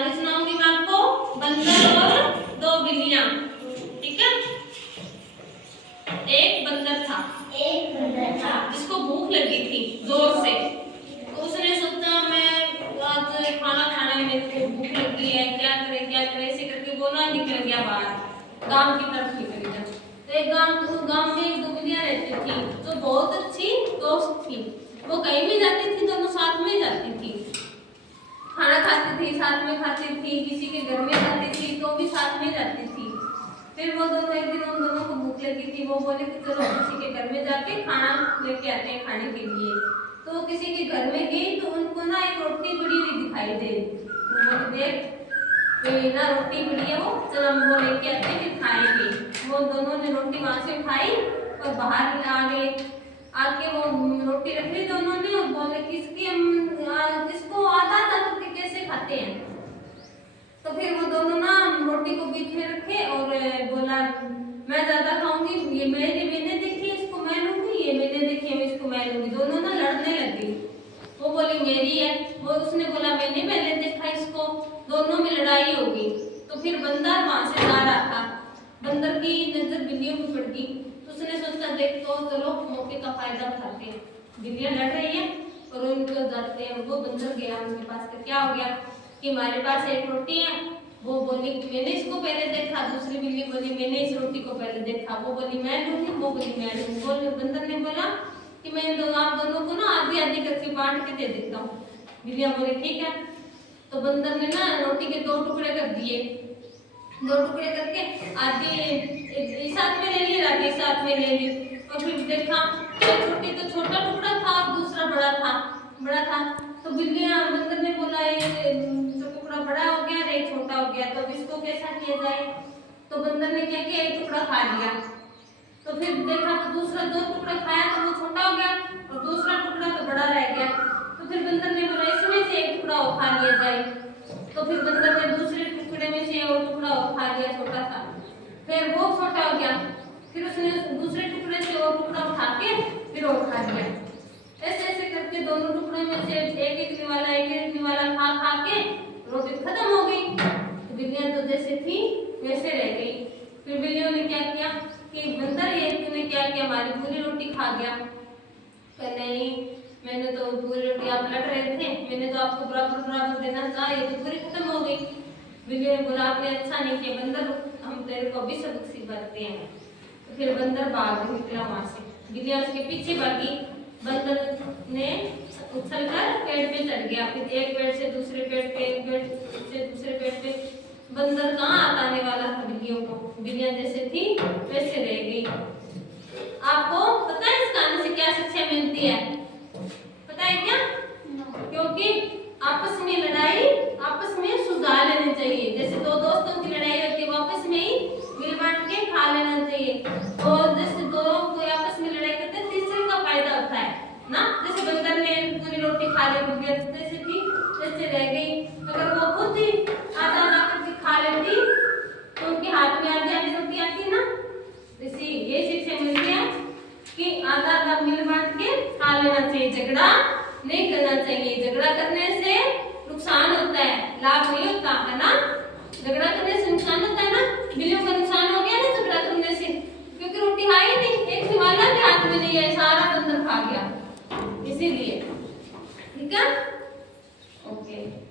कहानी सुनाऊंगी मैं आपको, बंदर और दो बिल्लियां। ठीक है। एक बंदर था जिसको भूख लगी थी जोर से। तो उसने सोचा मैं आज खाना खाना है, मेरे को भूख लगी है, क्या करे ऐसे करके वो ना निकल गया बाहर, गांव की तरफ निकल गया। तो एक गांव में एक दो बिल्लियां रहती थी जो बहुत अच्छी दोस्त थी। वो कहीं भी जाती थी दोनों साथ में जाती थी, खाना खाती थी साथ में खाती थी, किसी के घर में जाती थी तो भी साथ में जाती थी। फिर वो दोनों एक दिन उन दोनों को भूख लगी थी, वो बोले कि चलो किसी के घर में जाके खाना लेके आते हैं खाने के लिए। तो वो किसी के घर में गई तो उनको ना एक रोटी पड़ी हुई दिखाई दे। वो देख ना रोटी पड़ी है, वो चलो हम वो लेके आते हैं फिर खाएंगे। वो दोनों ने रोटी वहां से उठाई और बाहर आ गए। आके वो रोटी रख ली दोनों ने और बोले किसकी हम किसको आता था तो कैसे खाते हैं। तो फिर वो दोनों ना रोटी को बीच में रखे और बोला मैं ज्यादा खाऊंगी, ये मैंने देखी इसको मैं लूंगी, ये मैंने देखी है इसको मैं लूंगी। दोनों ना लड़ने लगी। वो बोली मेरी है, वो उसने बोला मैंने पहले देखा इसको, दोनों में लड़ाई होगी। तो फिर बंदर वहां से जा रहा था, बंदर की नजर बिल्लियों पे पड़ गई। तो उसने सोचा देख तो चलो मौके का फायदा उठाते हैं, बिल्लियां लड़ रही है और उनको जाते हैं। वो बंदर गया उनके पास, तो क्या हो गया कि हमारे पास एक रोटी है। वो बोली मैंने इसको पहले देखा, दूसरी बिल्ली बोली मैंने इस रोटी को पहले देखा। वो बोली मैं लूंगी, वो बोली मैं लूंगी। बंदर ने बोला कि मैं आप दोनों को ना आधी आधी करके बांट के दे देता हूँ। बिल्लियां बोली ठीक है। तो बंदर ने ना रोटी के दो टुकड़े कर दिए, दो टुकड़े करके आधी साथ में ले ली, आधी साथ में ले ली। और फिर देखा एक रोटी तो छोटा टुकड़ा था और दूसरा बड़ा था। तो बिल्लियां बंदर ने बोला ये टुकड़ा बड़ा हो गया और एक छोटा हो गया, तो इसको कैसा किया जाए। तो बंदर ने क्या किया, एक टुकड़ा खा लिया। तो फिर देखा तो दूसरा दो टुकड़ा खाया तो वो छोटा हो गया और दूसरा टुकड़ा तो बड़ा रह गया। तो फिर बंदर ने बोला इसमें से एक टुकड़ा और खा लिया जाए। तो फिर बंदर ने दूसरे टुकड़े में से और टुकड़ा और खा लिया छोटा सा, फिर वो छोटा हो गया। फिर उसने दूसरे टुकड़े से और टुकड़ा उठा के फिर और खा लिया। ऐसे ऐसे करके दोनों टुकड़ों में से एक वाला खा के रोटी खत्म हो गई। तो बिल्लियां तो जैसे थी वैसे रह गई। फिर बिल्लियों ने क्या किया कि बंदर ये तूने क्या किया, हमारी पूरी रोटी खा गया। पर नहीं, मैंने तो पूरी रोटी आप लड़ रहे थे, मैंने तो आपको बराबर देना था, ये तो पूरी खत्म हो गई। बिल्लियों ने बोला आपने अच्छा नहीं किया बंदर, हम तेरे को अभी सबक सिखाते हैं। तो फिर बंदर भाग निकला वहां से, बिल्लियां उसके पीछे भागी। बंदर ने उछलकर पेड़ पे चढ़ गया, फिर एक पेड़ से दूसरे पेड़ पे, एक पेड़ से दूसरे पेड़ पे। बंदर कहाँ आने वाला था बिल्लियों को, बिल्लियां जैसे थी वैसे रह गई। आपको पता है इस कहानी से क्या शिक्षा मिलती है, पता है क्या? क्योंकि आपस में लड़ाई आपस में सुलझा लेनी चाहिए। जैसे दो दोस्तों की लड़ाई होती है वो आपस में ही मिल बांट के खा लेना चाहिए। और जैसे दो कोई आपस में लड़ाई करते हैं तीसरे का फायदा होता है ना। जैसे बंदर ने पूरी रोटी खा ली, बिल्लियां जैसे थी वैसे रह गई। अगर वो खुद ही आधा आधा करके खा लेती तो उनके हाथ में आधी आधी रोटी आती ना। इसी ये शिक्षा मिलती है कि आधा आधा मिल बांट के खा लेना चाहिए, झगड़ा नहीं करना चाहिए। झगड़ा करने से नुकसान होता है, लाभ नहीं होता है ना। झगड़ा करने से नुकसान होता है ना। बिल्लियों का